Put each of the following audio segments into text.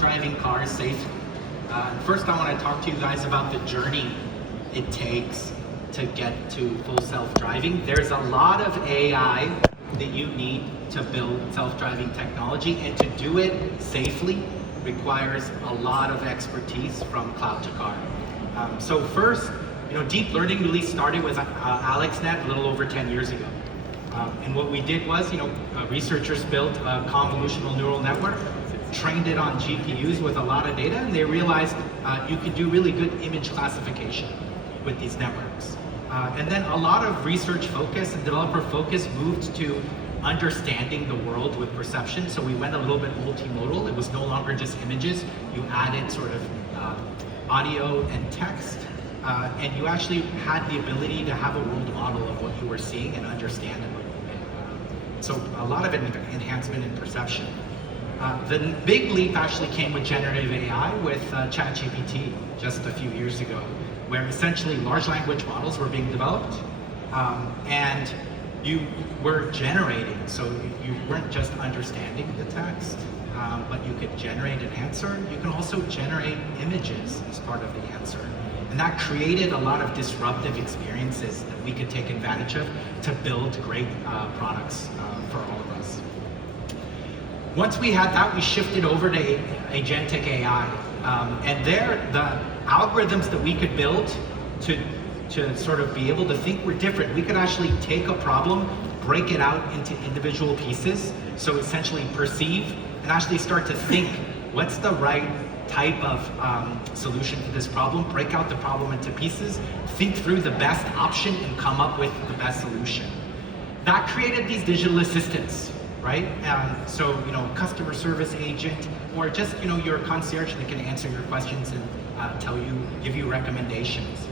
self-driving cars safely. First, I want to talk to you guys about the journey it takes to get to full self-driving. There's a lot of AI that you need to build self-driving technology, and to do it safely requires a lot of expertise from cloud to car. So first, deep learning really started with AlexNet a little over 10 years ago. And what we did was, researchers built a convolutional neural network, trained it on GPUs with a lot of data, and they realized you could do really good image classification with these networks. And then a lot of research focus and developer focus moved to understanding the world with perception. So we went a little bit multimodal. It was no longer just images. You added sort of audio and text, and you actually had the ability to have a world model of what you were seeing and understand it. So a lot of enhancement in perception. The big leap actually came with generative AI with ChatGPT just a few years ago, where essentially large language models were being developed, and you were generating. So you weren't just understanding the text, but you could generate an answer. You can also generate images as part of the answer. And that created a lot of disruptive experiences that we could take advantage of to build great products for all of us. Once we had that, we shifted over to agentic AI. And there, the algorithms that we could build to sort of be able to think were different. We could actually take a problem, break it out into individual pieces, so essentially perceive and actually start to think, what's the right type of solution to this problem, break out the problem into pieces, think through the best option, and come up with the best solution. That created these digital assistants, right? So, customer service agent, or just, your concierge that can answer your questions and give you recommendations.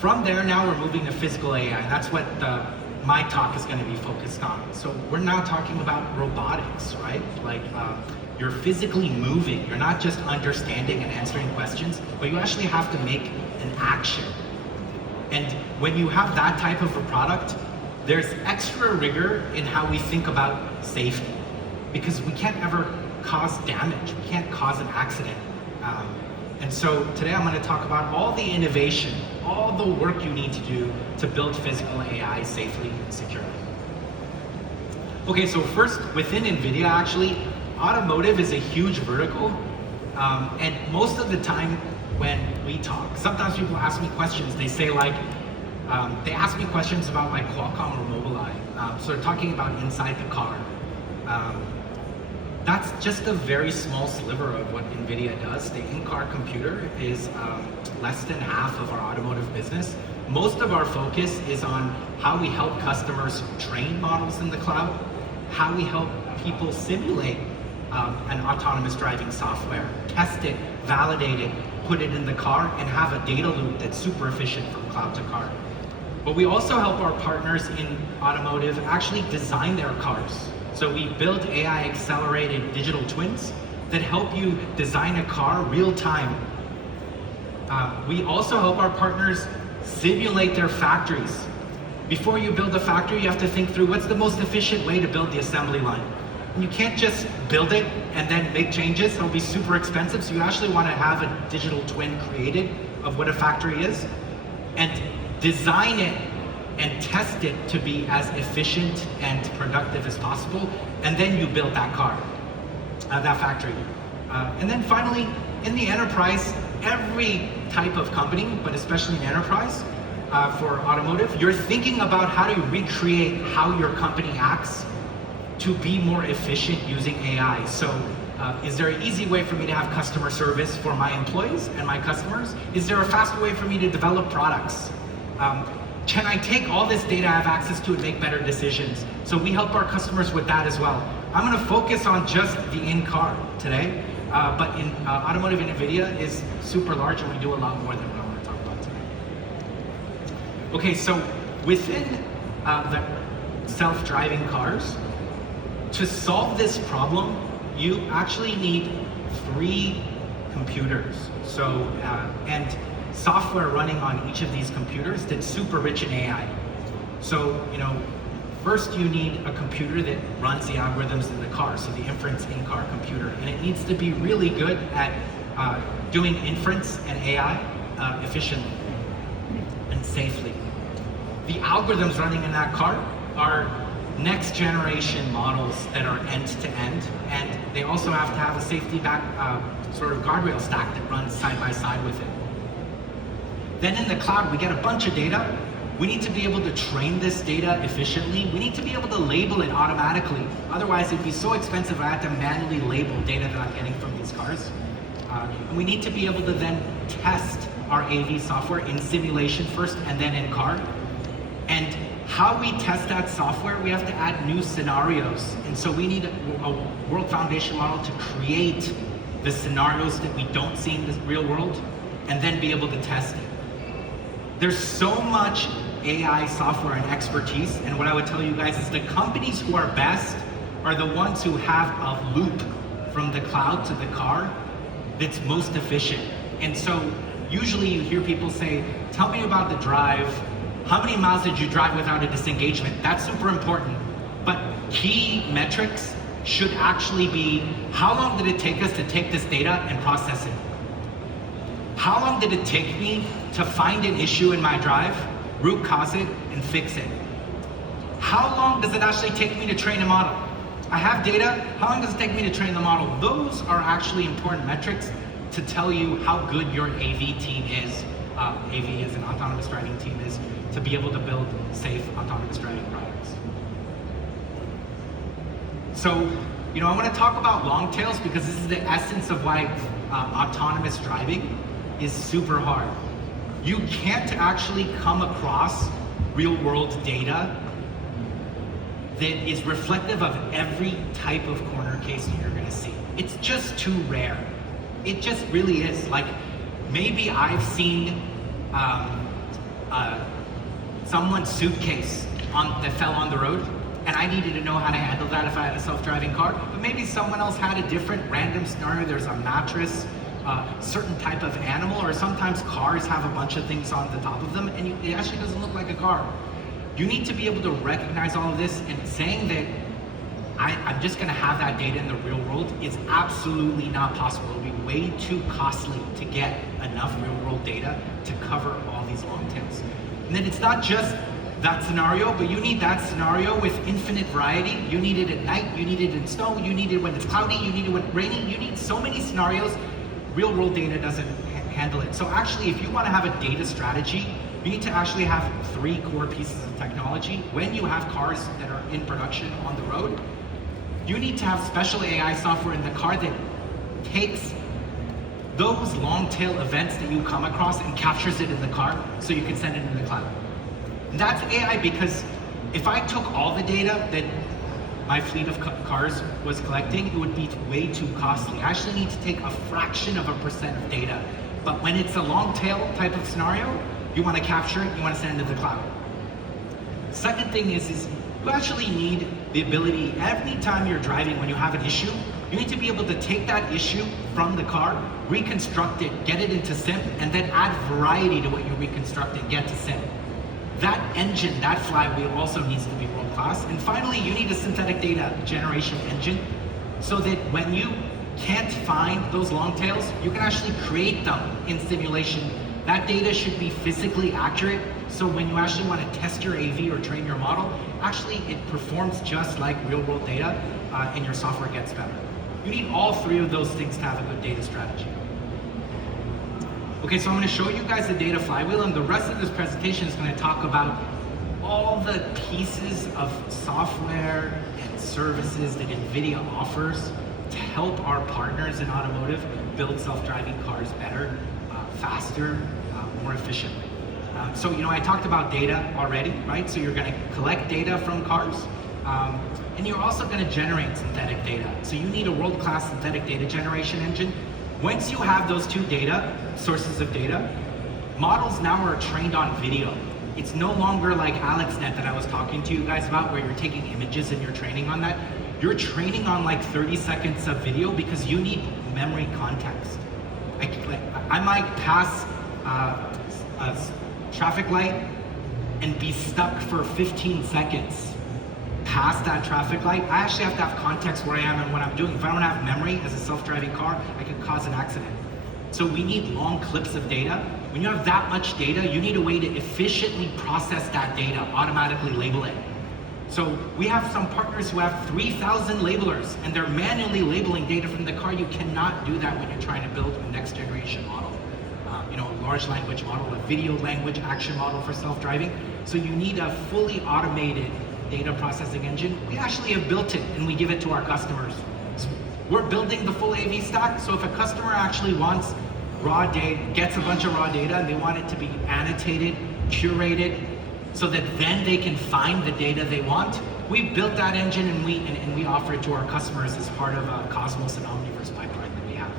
From there, now we're moving to physical AI, and that's what my talk is going to be focused on. So we're now talking about robotics, right? Like you're physically moving. You're not just understanding and answering questions, but you actually have to make an action. And when you have that type of a product, there's extra rigor in how we think about safety, because we can't ever cause damage. We can't cause an accident. And so today I'm going to talk about all the innovation, all the work you need to do to build physical AI safely and securely. Okay, so first, within NVIDIA, actually, automotive is a huge vertical. And most of the time when we talk, sometimes people ask me questions. They say they ask me questions about Qualcomm or Mobileye. So they're talking about inside the car. That's just a very small sliver of what NVIDIA does. The in-car computer is less than half of our automotive business. Most of our focus is on how we help customers train models in the cloud, how we help people simulate an autonomous driving software, test it, validate it, put it in the car, and have a data loop that's super efficient from cloud to car. But we also help our partners in automotive actually design their cars. So we build AI accelerated digital twins that help you design a car real time. We also help our partners simulate their factories. Before you build a factory, you have to think through what's the most efficient way to build the assembly line. And you can't just build it and then make changes. It'll be super expensive. So you actually want to have a digital twin created of what a factory is, and design it and test it to be as efficient and productive as possible, and then you build that car, that factory. And then finally, in the enterprise, every type of company, but especially in enterprise, for automotive, you're thinking about how to recreate how your company acts to be more efficient using AI. So is there an easy way for me to have customer service for my employees and my customers? Is there a faster way for me to develop products? Can I take all this data I have access to and make better decisions? So we help our customers with that as well. I'm going to focus on just the in-car today, but in automotive, NVIDIA is super large, and we do a lot more than what I want to talk about today. Okay, so within the self-driving cars, to solve this problem, you actually need 3 computers. So, and software running on each of these computers that's super rich in AI. So, first you need a computer that runs the algorithms in the car, so the inference in-car computer. and it needs to be really good at doing inference and AI efficiently and safely. The algorithms running in that car are next generation models that are end to end, and they also have to have a safety back sort of guardrail stack that runs side by side with it. Then in the cloud, we get a bunch of data. We need to be able to train this data efficiently. We need to be able to label it automatically. Otherwise, it'd be so expensive I have to manually label data that I'm getting from these cars. And we need to be able to then test our AV software in simulation first and then in car. And how we test that software, we have to add new scenarios. And so we need a world foundation model to create the scenarios that we don't see in the real world and then be able to test it. There's so much AI software and expertise, and what I would tell you guys is the companies who are best are the ones who have a loop from the cloud to the car that's most efficient. And so usually you hear people say, tell me about the drive. How many miles did you drive without a disengagement? That's super important. But key metrics should actually be, how long did it take us to take this data and process it? How long did it take me to find an issue in my drive, root cause it, and fix it? How long does it actually take me to train a model? I have data, how long does it take me to train the model? Those are actually important metrics to tell you how good your AV team is, AV as an autonomous driving team is, to be able to build safe autonomous driving products. So, I want to talk about long tails because this is the essence of why autonomous driving is super hard. You can't actually come across real world data that is reflective of every type of corner case that you're gonna see. It's just too rare. It just really is. Like, maybe I've seen someone's suitcase that fell on the road, and I needed to know how to handle that if I had a self-driving car, but maybe someone else had a different random scenario. There's a mattress, certain type of animal, or sometimes cars have a bunch of things on the top of them and it actually doesn't look like a car. You need to be able to recognize all of this, and saying that I'm just gonna have that data in the real world is absolutely not possible. It'll be way too costly to get enough real world data to cover all these long tails. And then it's not just that scenario, but you need that scenario with infinite variety. You need it at night, you need it in snow, you need it when it's cloudy, you need it when it's raining, you need so many scenarios. Real world data doesn't handle it. So actually, if you want to have a data strategy, you need to actually have 3 core pieces of technology. When you have cars that are in production on the road, you need to have special AI software in the car that takes those long tail events that you come across and captures it in the car so you can send it in the cloud. And that's AI, because if I took all the data that my fleet of cars was collecting, it would be way too costly. I actually need to take a fraction of a percent of data. But when it's a long tail type of scenario, you want to capture it, you want to send it to the cloud. Second thing is you actually need the ability, every time you're driving, when you have an issue, you need to be able to take that issue from the car, reconstruct it, get it into sim, and then add variety to what you reconstruct and get to sim. That engine, that flywheel also needs to be world class. And finally, you need a synthetic data generation engine so that when you can't find those long tails, you can actually create them in simulation. That data should be physically accurate, so when you actually want to test your AV or train your model, actually it performs just like real world data, and your software gets better. You need all 3 of those things to have a good data strategy. Okay, so I'm going to show you guys the data flywheel, and the rest of this presentation is going to talk about all the pieces of software and services that NVIDIA offers to help our partners in automotive build self-driving cars better, faster, more efficiently. So, I talked about data already, right? So you're going to collect data from cars, and you're also going to generate synthetic data. So you need a world-class synthetic data generation engine. Once you have those 2 sources of data, models now are trained on video. It's no longer like AlexNet that I was talking to you guys about, where you're taking images and you're training on that. You're training on like 30 seconds of video because you need memory context. I might pass a traffic light and be stuck for 15 seconds past that traffic light, I actually have to have context where I am and what I'm doing. If I don't have memory as a self-driving car, I could cause an accident. So we need long clips of data. When you have that much data, you need a way to efficiently process that data, automatically label it. So we have some partners who have 3,000 labelers and they're manually labeling data from the car. You cannot do that when you're trying to build a next generation model. A large language model, a video language action model for self-driving. So you need a fully automated data processing engine. We actually have built it and we give it to our customers. So we're building the full AV stack. So if a customer actually wants raw data, gets a bunch of raw data and they want it to be annotated, curated, so that then they can find the data they want, we've built that engine and we offer it to our customers as part of a Cosmos and Omniverse pipeline that we have.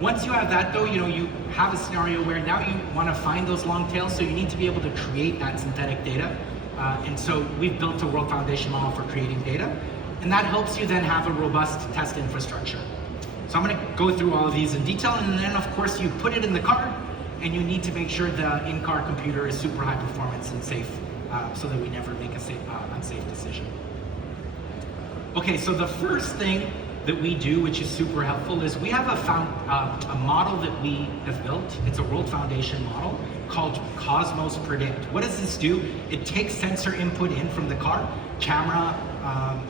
Once you have that though, you have a scenario where now you want to find those long tails, so you need to be able to create that synthetic data. And so we've built a world foundation model for creating data, and that helps you then have a robust test infrastructure. So I'm going to go through all of these in detail, and then of course you put it in the car, and you need to make sure the in-car computer is super high performance and safe, so that we never make a unsafe decision. Okay, so the first thing that we do, which is super helpful, is we have a model that we have built. It's a world foundation model called Cosmos Predict. What does this do? It takes sensor input in from the car, camera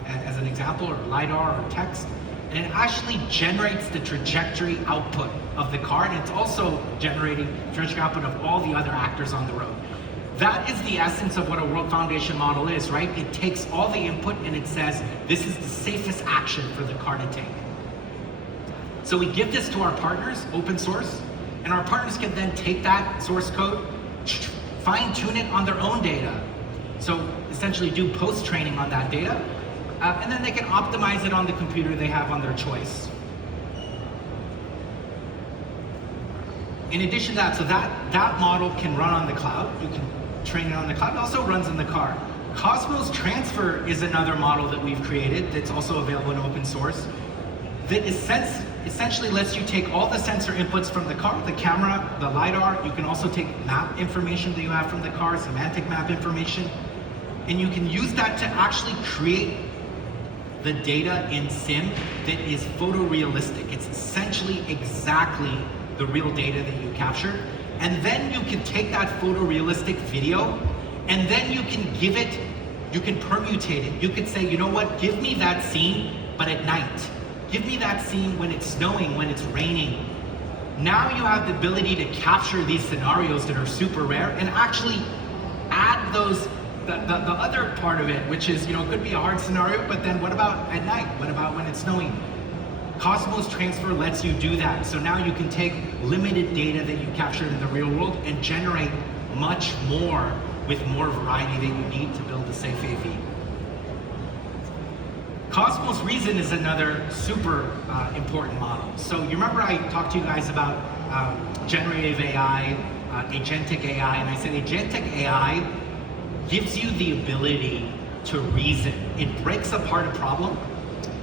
as an example, or LiDAR or text, and it actually generates the trajectory output of the car, and it's also generating trajectory output of all the other actors on the road. That is the essence of what a world foundation model is, right? It takes all the input and it says, this is the safest action for the car to take. So we give this to our partners, open source, and our partners can then take that source code, fine tune it on their own data. So essentially do post-training on that data, and then they can optimize it on the computer they have on their choice. In addition to that, so that model can run on the cloud. You can train it on the cloud. It also runs in the car. Cosmos Transfer is another model that we've created that's also available in open source that essentially lets you take all the sensor inputs from the car, the camera, the LiDAR. You can also take map information that you have from the car, semantic map information, and you can use that to actually create the data in sim that is photorealistic. It's essentially exactly the real data that you captured. And then you can take that photorealistic video and then you can give it, you can permutate it. You could say, you know what, give me that scene, but at night. Give me that scene when it's snowing, when it's raining. Now you have the ability to capture these scenarios that are super rare and actually add those, the other part of it, which is, could be a hard scenario, but then what about at night? What about when it's snowing? Cosmos Transfer lets you do that. So now you can take limited data that you captured in the real world and generate much more with more variety that you need to build a safe AV. Cosmos Reason is another super important model. So you remember I talked to you guys about generative AI, agentic AI, and I said agentic AI gives you the ability to reason. It breaks apart a problem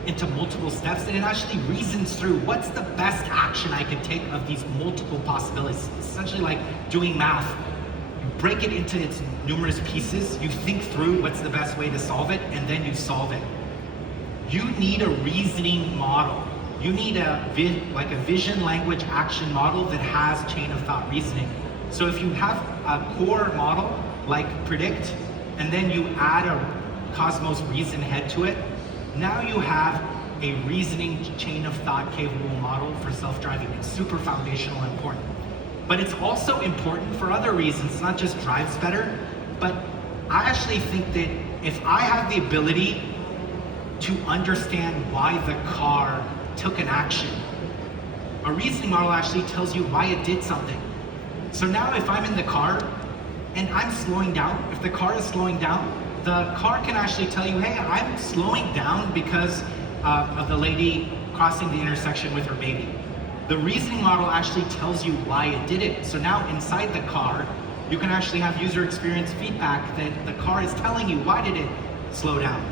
into multiple steps, and it actually reasons through what's the best action I can take of these multiple possibilities. It's essentially like doing math. You break it into its numerous pieces, you think through what's the best way to solve it, and then you solve it. You need a reasoning model. You need a vision language action model that has chain of thought reasoning. So if you have a core model like Predict, and then you add a Cosmos Reason head to it, now you have a reasoning chain of thought capable model for self-driving. It's super foundational and important. But it's also important for other reasons. It's not just drives better, but I actually think that if I have the ability to understand why the car took an action, a reasoning model actually tells you why it did something. So now if I'm in the car and I'm slowing down, if the car is slowing down, the car can actually tell you, hey, I'm slowing down because of the lady crossing the intersection with her baby. The reasoning model actually tells you why it did it. So now inside the car, you can actually have user experience feedback that the car is telling you, why did it slow down?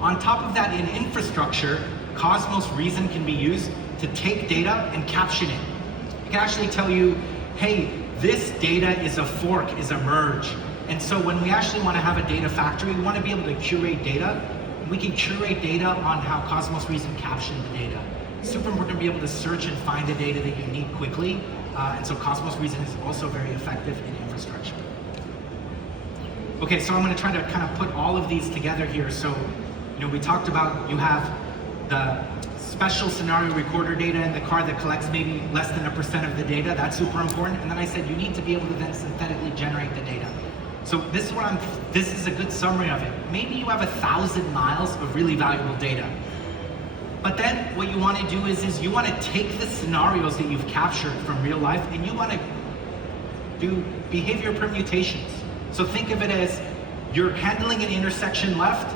On top of that, in infrastructure, Cosmos Reason can be used to take data and caption it. It can actually tell you, hey, this data is a fork, is a merge. And so when we actually want to have a data factory, we want to be able to curate data. We can curate data on how Cosmos Reason captured the data. It's super important to be able to search and find the data that you need quickly. And so Cosmos Reason is also very effective in infrastructure. Okay, so I'm going to try to kind of put all of these together here. So, we talked about you have the special scenario recorder data in the car that collects maybe less than 1% of the data. That's super important. And then I said you need to be able to then synthetically generate the data. So this is a good summary of it. Maybe you have 1,000 miles of really valuable data. But then what you want to do is you want to take the scenarios that you've captured from real life and you want to do behavior permutations. So think of it as you're handling an intersection left,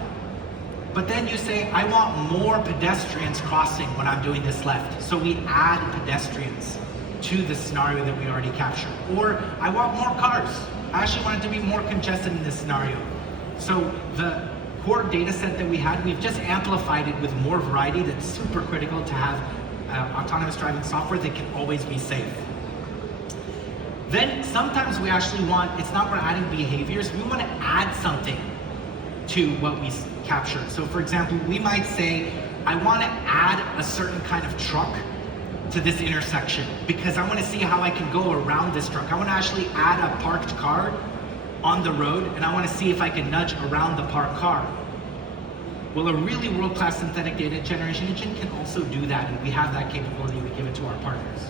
but then you say, I want more pedestrians crossing when I'm doing this left. So we add pedestrians to the scenario that we already captured. Or I want more cars. I actually want it to be more congested in this scenario. So the core data set that we had, we've just amplified it with more variety. That's super critical to have autonomous driving software that can always be safe. Then sometimes we actually want, it's not we're adding behaviors, we want to add something to what we captured. So for example, we might say, I want to add a certain kind of truck to this intersection because I want to see how I can go around this truck. I want to actually add a parked car on the road and I want to see if I can nudge around the parked car. Well, a really world-class synthetic data generation engine can also do that, and we have that capability. We give it to our partners.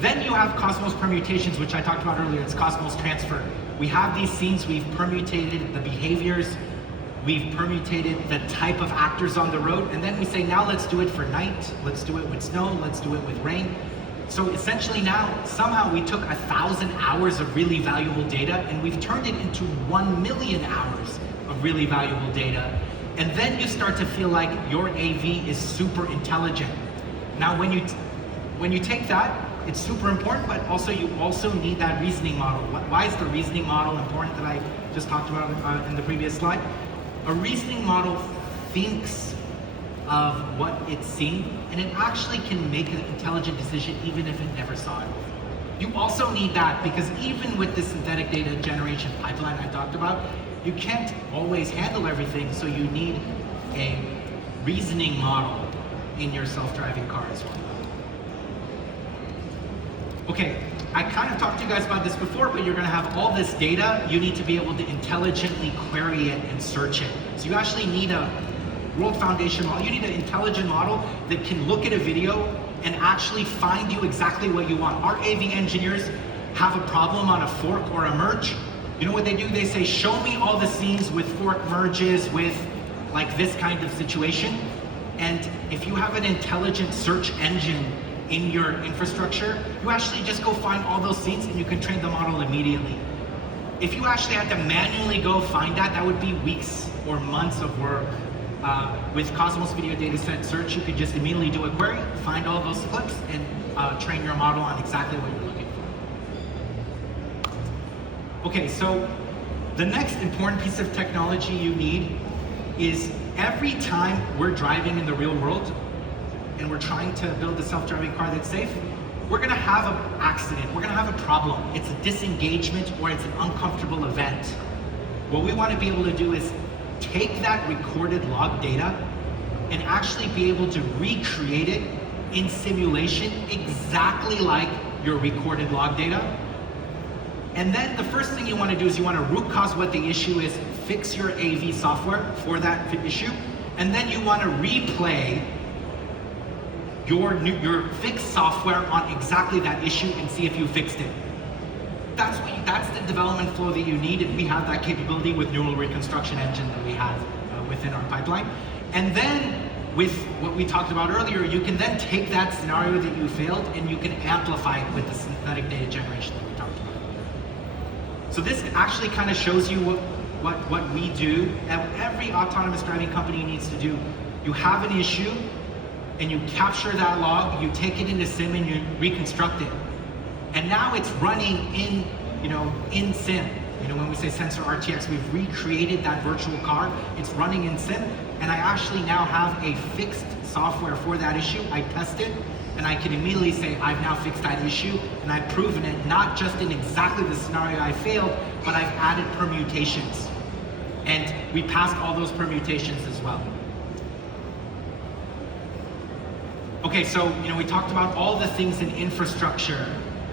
Then you have Cosmos permutations, which I talked about earlier. It's Cosmos transfer. We have these scenes, we've permutated the behaviors, we've permutated the type of actors on the road, and then we say, now let's do it for night, let's do it with snow, let's do it with rain. So essentially now, somehow we took 1,000 hours of really valuable data and we've turned it into 1 million hours of really valuable data. And then you start to feel like your AV is super intelligent. Now when you take that, it's super important, but also you also need that reasoning model. Why is the reasoning model important that I just talked about in the previous slide? A reasoning model thinks of what it's seen, and it actually can make an intelligent decision even if it never saw it. You also need that because even with the synthetic data generation pipeline I talked about, you can't always handle everything, so you need a reasoning model in your self-driving car as well. Okay, I kind of talked to you guys about this before, but you're going to have all this data. You need to be able to intelligently query it and search it. So you actually need a world foundation model. You need an intelligent model that can look at a video and actually find you exactly what you want. Our AV engineers have a problem on a fork or a merge. You know what they do? They say, show me all the scenes with fork merges with like this kind of situation. And if you have an intelligent search engine in your infrastructure, you actually just go find all those scenes and you can train the model immediately. If you actually had to manually go find that, that would be weeks or months of work. With Cosmos Video Dataset Search, you could just immediately do a query, find all those clips, and train your model on exactly what you're looking for. Okay, so the next important piece of technology you need is every time we're driving in the real world, and we're trying to build a self-driving car that's safe, we're gonna have an accident, we're gonna have a problem. It's a disengagement or it's an uncomfortable event. What we wanna be able to do is take that recorded log data and actually be able to recreate it in simulation exactly like your recorded log data. And then the first thing you wanna do is you wanna root cause what the issue is, fix your AV software for that issue, and then you wanna replay your fixed software on exactly that issue and see if you fixed it. That's the development flow that you need, and we have that capability with neural reconstruction engine that we have within our pipeline. And then with what we talked about earlier, you can then take that scenario that you failed and you can amplify it with the synthetic data generation that we talked about. So this actually kind of shows you what we do and what every autonomous driving company needs to do. You have an issue, and you capture that log, you take it into sim and you reconstruct it. And now it's running in sim. When we say sensor RTX, we've recreated that virtual car, it's running in sim. and I actually now have a fixed software for that issue. I test it, and I can immediately say, I've now fixed that issue, and I've proven it, not just in exactly the scenario I failed, but I've added permutations. And we passed all those permutations as well. Okay, so we talked about all the things in infrastructure,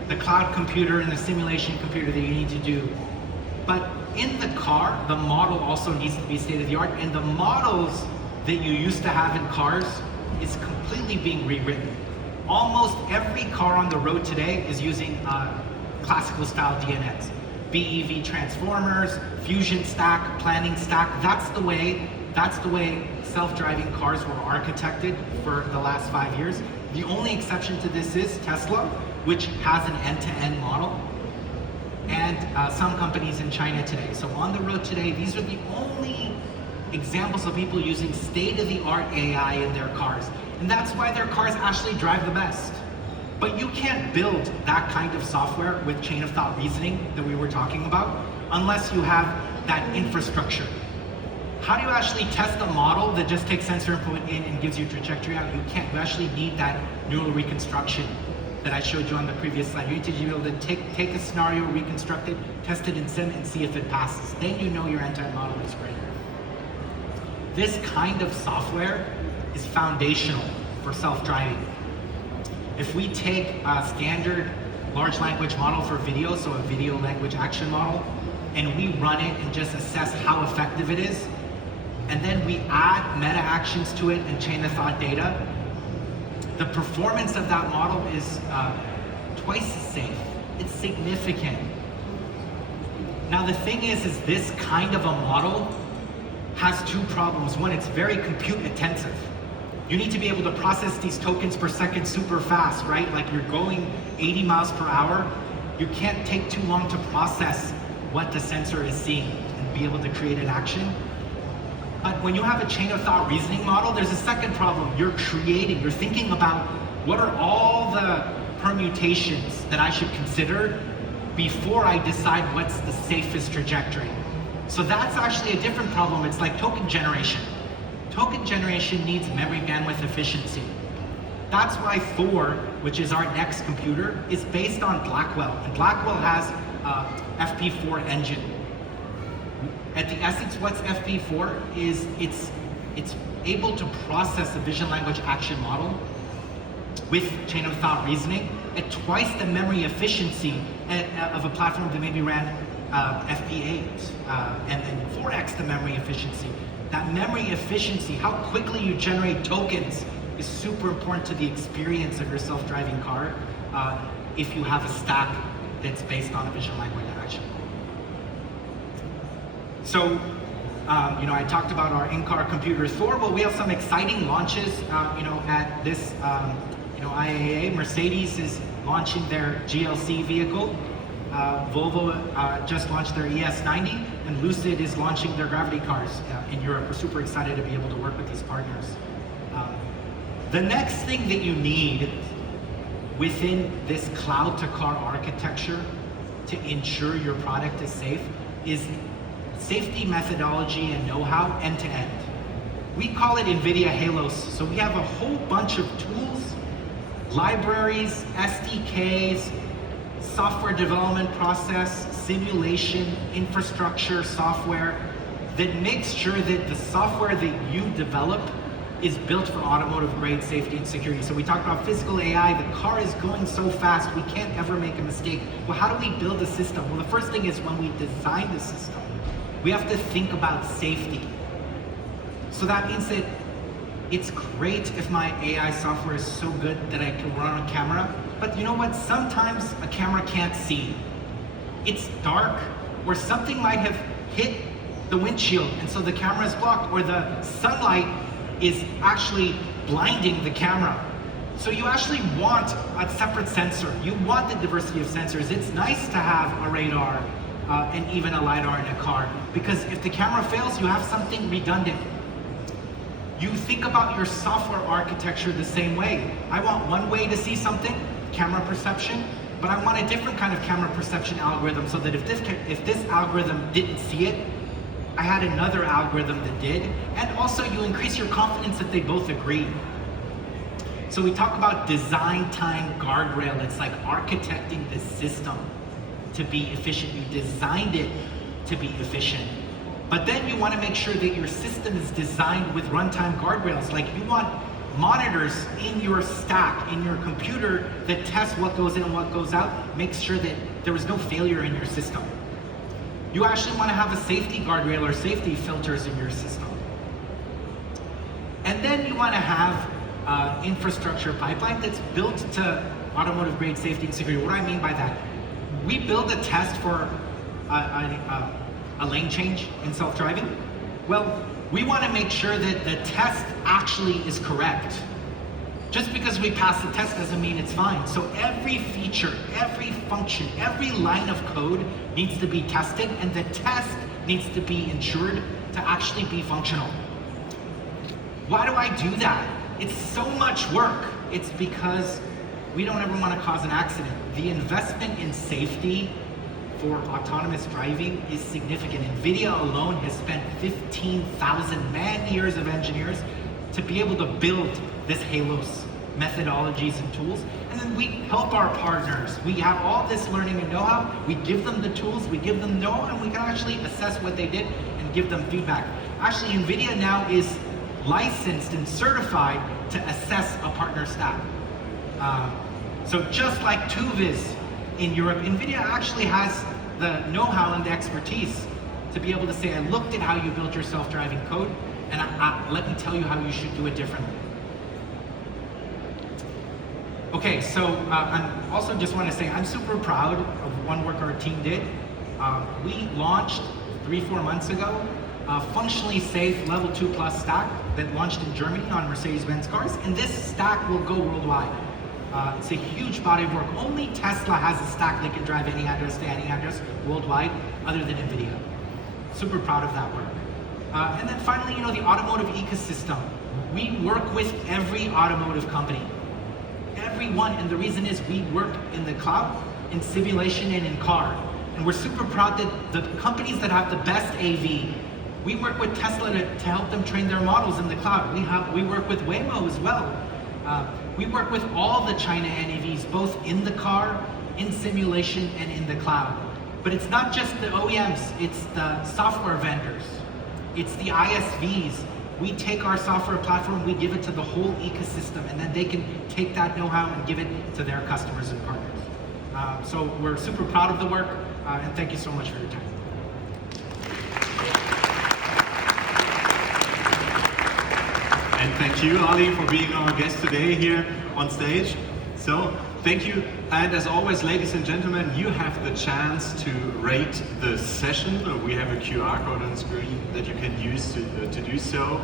the cloud computer and the simulation computer that you need to do. But in the car, the model also needs to be state-of-the-art, and the models that you used to have in cars is completely being rewritten. Almost every car on the road today is using classical style DNNs. BEV transformers, fusion stack, planning stack. That's the way self-driving cars were architected for the last 5 years. The only exception to this is Tesla, which has an end-to-end model, and some companies in China today. So on the road today, these are the only examples of people using state-of-the-art AI in their cars. And that's why their cars actually drive the best. But you can't build that kind of software with chain of thought reasoning that we were talking about unless you have that infrastructure. How do you actually test a model that just takes sensor input in and gives you trajectory out? You can't. You actually need that neural reconstruction that I showed you on the previous slide. You need to be able to take a scenario, reconstruct it, test it in sim, and see if it passes. Then you know your anti-model is great. This kind of software is foundational for self-driving. If we take a standard large language model for video, so a video language action model, and we run it and just assess how effective it is, and then we add meta actions to it and chain of thought data, the performance of that model is twice as safe. It's significant. Now the thing is this kind of a model has two problems. One, it's very compute intensive. You need to be able to process these tokens per second super fast, right? Like you're going 80 miles per hour. You can't take too long to process what the sensor is seeing and be able to create an action. But when you have a chain of thought reasoning model, there's a second problem. You're thinking about what are all the permutations that I should consider before I decide what's the safest trajectory. So that's actually a different problem. It's like token generation. Token generation needs memory bandwidth efficiency. That's why Thor, which is our next computer, is based on Blackwell. And Blackwell has FP4 engine. At the essence, what's FP4 is it's able to process the vision language action model with chain of thought reasoning at twice the memory efficiency of a platform that maybe ran FP8, and then 4x the memory efficiency. That memory efficiency, how quickly you generate tokens, is super important to the experience of your self-driving car if you have a stack that's based on a vision language action. So, I talked about our in-car computer Thor. Well, we have some exciting launches, at this, IAA. Mercedes is launching their GLC vehicle. Volvo just launched their ES90, and Lucid is launching their Gravity cars in Europe. We're super excited to be able to work with these partners. The next thing that you need within this cloud-to-car architecture to ensure your product is safe is safety methodology and know-how end-to-end. We call it NVIDIA Halos. So we have a whole bunch of tools, libraries, SDKs, software development process, simulation, infrastructure, software that makes sure that the software that you develop is built for automotive grade safety and security. So we talked about physical AI. The car is going so fast, we can't ever make a mistake. Well, how do we build a system? Well, the first thing is when we design the system, we have to think about safety. So that means that it's great if my AI software is so good that I can run on camera, but you know what? Sometimes a camera can't see. It's dark, or something might have hit the windshield, and so the camera is blocked, or the sunlight is actually blinding the camera. So you actually want a separate sensor. You want the diversity of sensors. It's nice to have a radar and even a LiDAR in a car, because if the camera fails, you have something redundant. You think about your software architecture the same way. I want one way to see something, camera perception, but I want a different kind of camera perception algorithm so that if this algorithm didn't see it, I had another algorithm that did, and also you increase your confidence that they both agree. So we talk about design time guardrail. It's like architecting the system to be efficient. You designed it to be efficient. But then you want to make sure that your system is designed with runtime guardrails. Like you want monitors in your stack, in your computer that test what goes in and what goes out, make sure that there is no failure in your system. You actually want to have a safety guardrail or safety filters in your system. And then you want to have infrastructure pipeline that's built to automotive grade safety and security. What do I mean by that? We build a test for a lane change in self-driving. Well, we want to make sure that the test actually is correct. Just because we pass the test doesn't mean it's fine. So every feature, every function, every line of code needs to be tested, and the test needs to be ensured to actually be functional. Why do I do that? It's so much work. It's because we don't ever want to cause an accident. The investment in safety for autonomous driving is significant. NVIDIA alone has spent 15,000 man-years of engineers to be able to build this Halos methodologies and tools. And then we help our partners. We have all this learning and know-how. We give them the tools, we give them know-how, and we can actually assess what they did and give them feedback. Actually, NVIDIA now is licensed and certified to assess a partner stack. So just like TUVIS in Europe, NVIDIA actually has the know-how and the expertise to be able to say, I looked at how you built your self-driving code, and let me tell you how you should do it differently. Okay, so I'm also just want to say I'm super proud of one work our team did. We launched 3-4 months ago a functionally safe level 2+ stack that launched in Germany on Mercedes-Benz cars, and this stack will go worldwide. It's a huge body of work. Only Tesla has a stack that can drive any address to any address worldwide, other than NVIDIA. Super proud of that work. And then finally, the automotive ecosystem. We work with every automotive company. Everyone, and the reason is we work in the cloud, in simulation, and in car. And we're super proud that the companies that have the best AV, we work with Tesla to help them train their models in the cloud. We work with Waymo as well. We work with all the China NEVs, both in the car, in simulation, and in the cloud. But it's not just the OEMs, it's the software vendors. It's the ISVs. We take our software platform, we give it to the whole ecosystem, and then they can take that know-how and give it to their customers and partners. So we're super proud of the work, and thank you so much for your time. And thank you, Ali, for being our guest today here on stage. So, thank you. And as always, ladies and gentlemen, you have the chance to rate the session. We have a QR code on screen that you can use to do so.